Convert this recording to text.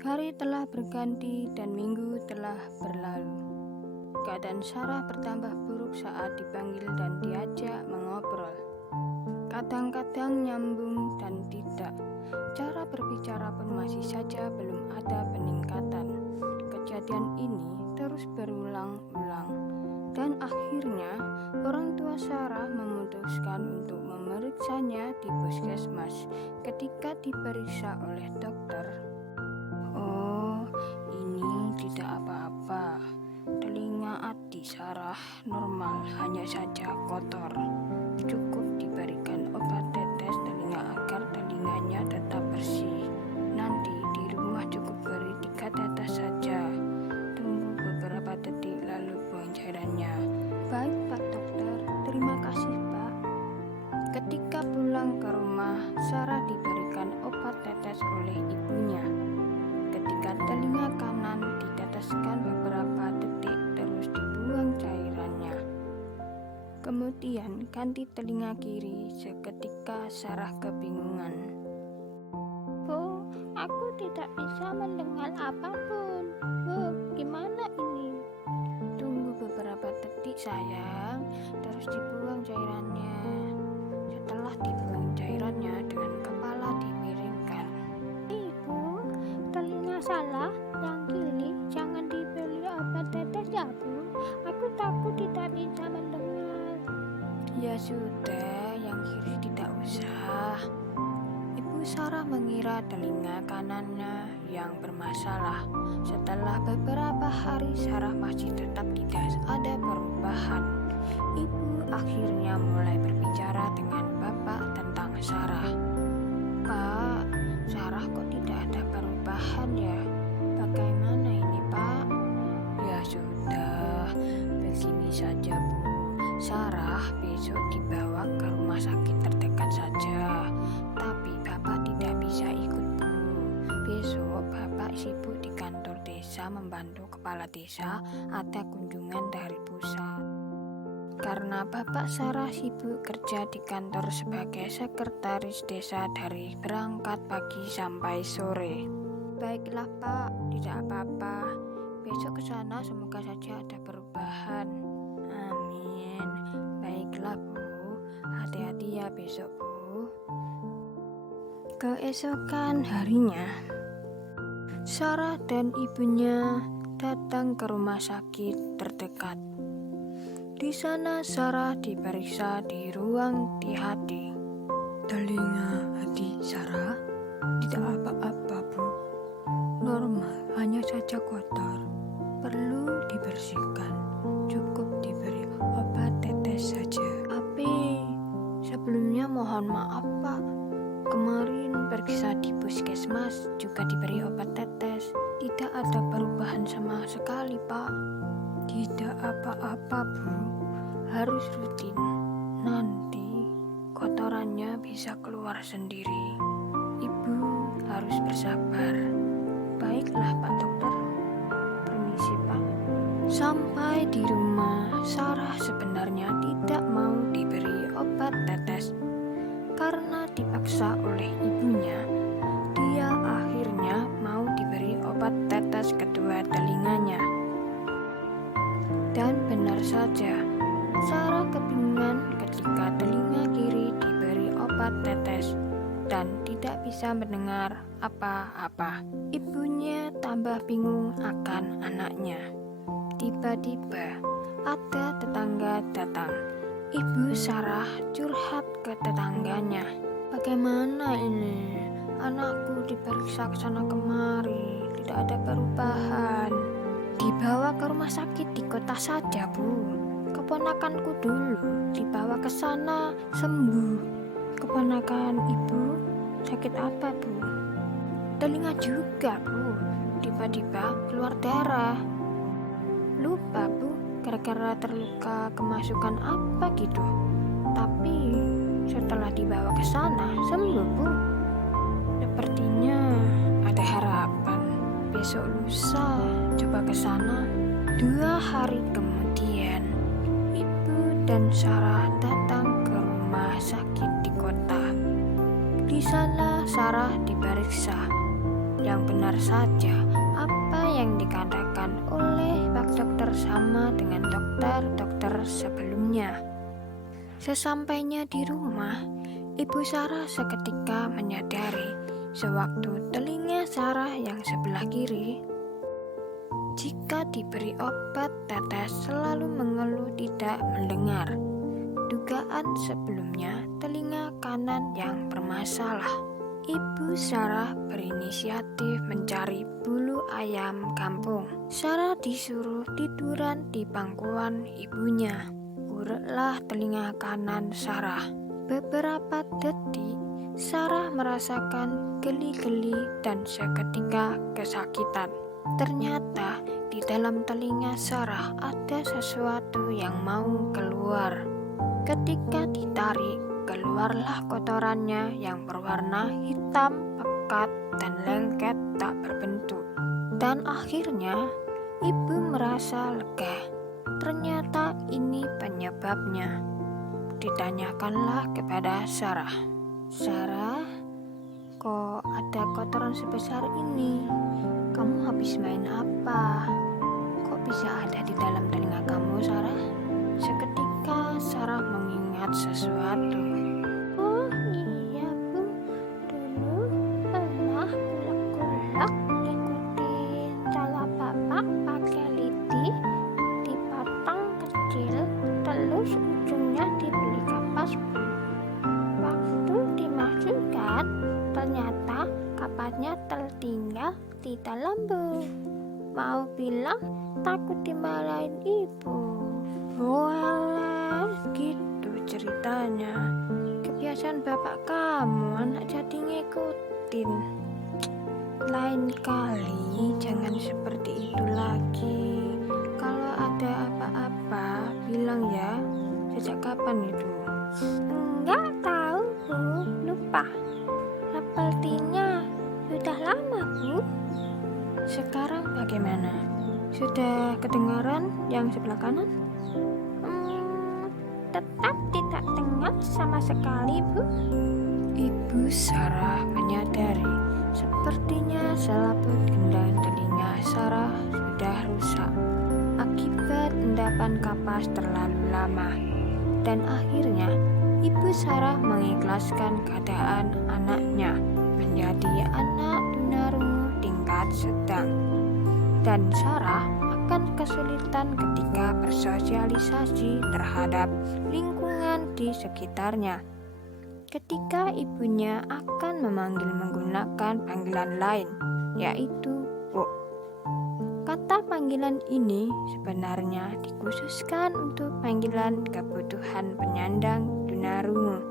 Hari telah berganti dan minggu telah berlalu. Keadaan Sarah bertambah buruk saat dipanggil dan diajak mengobrol. Kadang-kadang nyambung dan tidak. Cara berbicara pun masih saja belum ada peningkatan. Kejadian ini terus berulang-ulang. Dan akhirnya orang tua Sarah memutuskan untuk memeriksanya di puskesmas. Ketika diperiksa oleh dokter, "Oh, ini tidak apa-apa. Telinga adik Sarah normal, hanya saja kotor. Cukup diberikan obat tetes telinga agar telinganya tetap bersih. Nanti di rumah cukup beri 3 tetes saja. Tunggu beberapa detik lalu buang cairannya." "Baik Pak Dokter, terima kasih Pak." Ketika pulang ke rumah, Sarah diberikan obat tetes oleh ibunya. Ketika telinga kanan diteteskan beberapa detik terus dibuang cairannya. Kemudian ganti telinga kiri. Seketika Sarah kebingungan. Bu, aku tidak bisa mendengar apapun. Bu, gimana ini? "Tunggu beberapa detik sayang, terus dibuang cairannya." Setelah dibuang cairannya, dengan kepala dimiringkan. Ibu, telinga salah, yang kiri jangan dibeli obat tetes ya Bu. Aku takut tidak bisa mendengar. "Ya sudah, yang kiri tidak usah." Ibu Sarah mengira telinga kanannya yang bermasalah. Setelah beberapa hari Sarah masih tetap tidak ada perubahan. Ibu akhirnya mulai berbicara dengan bapak tentang Sarah. "Pak, Sarah kok tidak ada perubahan ya? Bagaimana ini Pak?" "Ya sudah, begini saja Bu. Sarah besok dibawa ke rumah sakit terdekat saja. Tapi Bapak tidak bisa ikut Bu. Besok Bapak sibuk di kantor desa membantu kepala desa, ada kunjungan dari pusat." Karena Bapak Sarah sibuk kerja di kantor sebagai sekretaris desa dari berangkat pagi sampai sore. "Baiklah Pak, tidak apa-apa. Besok ke sana semoga saja ada perubahan." "Amin. Baiklah Bu, hati-hati ya besok Bu." Keesokan harinya, Sarah dan ibunya datang ke rumah sakit terdekat. Di sana Sarah diperiksa di ruang THD. "Telinga adik Sarah tidak apa-apa Bu. Normal, hanya saja kotor. Perlu dibersihkan. Cukup diberi obat tetes saja. Tapi sebelumnya mohon maaf Pak. Kemarin periksa di puskesmas juga diberi obat tetes. Tidak ada perubahan sama sekali Pak." "Tidak apa-apa Bu. Harus rutin. Nanti kotorannya bisa keluar sendiri. Ibu harus bersabar." "Baiklah Pak Dokter. Permisi Pak." Sampai di rumah, Sarah sebenarnya tidak mau diberi obat tetes. Karena dipaksa oleh ibunya, dia akhirnya mau diberi obat tetes kedua telinganya. Dan benar saja, Sarah kebingungan ketika telinga kiri diberi obat tetes dan tidak bisa mendengar apa-apa. Ibunya tambah bingung akan anaknya. Tiba-tiba ada tetangga datang. Ibu Sarah curhat ke tetangganya. "Bagaimana ini? Anakku diperiksa ke sana kemari, tidak ada perubahan. Dibawa ke rumah sakit di kota saja Bu. Keponakanku dulu dibawa ke sana sembuh." "Keponakan ibu sakit apa Bu?" "Telinga juga Bu. Tiba-tiba keluar darah. Lupa Bu, gara-gara terluka kemasukan apa gitu. Tapi setelah dibawa ke sana sembuh Bu. Sepertinya ada harapan. Besok lusa coba ke sana." 2 hari kemudian, ibu dan Sarah datang ke rumah sakit di kota. Di sana Sarah diperiksa. bilang benar saja apa yang dikatakan oleh Pak Dokter sama dengan dokter-dokter sebelumnya. Sesampainya di rumah, Ibu Sarah seketika menyadari sewaktu telinga Sarah yang sebelah kiri, jika diberi obat tetes selalu mengeluh tidak mendengar. Dugaan sebelumnya telinga kanan yang bermasalah. Ibu Sarah berinisiatif mencari bulu ayam kampung. Sarah disuruh tiduran di pangkuan ibunya. Ureklah telinga kanan Sarah. Beberapa detik, Sarah merasakan geli-geli dan seketika kesakitan. Ternyata di dalam telinga Sarah ada sesuatu yang mau keluar. Ketika ditarik, keluarlah kotorannya yang berwarna hitam, pekat, dan lengket tak berbentuk. Dan akhirnya, ibu merasa lega. Ternyata ini penyebabnya. Ditanyakanlah kepada Sarah. Sarah, kok ada kotoran sebesar ini? Kamu habis main apa? Kok bisa ada di dalam telinga kamu, Sarah? Seketika Sarah mengingat sesuatu. Oh iya Bu, dulu pernah kulak-kulak ikutin cara bapak pakai lidi dipotong kecil, terus ujungnya dibeli kapas Bu. Waktu dimasukkan, ternyata kapasnya tertinggal di dalam Bu. Mau bilang takut dimarahin ibu. Walah, gitu ceritanya. Kebiasaan bapak kamu anak jadi ngikutin. Lain kali jangan seperti itu lagi. Kalau ada apa-apa bilang ya. Sejak kapan itu? Enggak tahu Bu, lupa. Sepertinya sudah lama Bu. Sekarang bagaimana? Sudah kedengaran yang sebelah kanan? Tetap tidak dengar sama sekali Bu. Ibu Sarah menyadari sepertinya selaput gendang telinga Sarah sudah rusak akibat endapan kapas terlalu lama. Dan akhirnya Ibu Sarah mengikhlaskan keadaan anaknya menjadi anak tunarungu tingkat sedang. Dan Sarah akan kesulitan ketika bersosialisasi terhadap lingkungan di sekitarnya. Ketika ibunya akan memanggil menggunakan panggilan lain, yaitu Bu. Kata panggilan ini sebenarnya dikhususkan untuk panggilan kebutuhan penyandang tunarungu.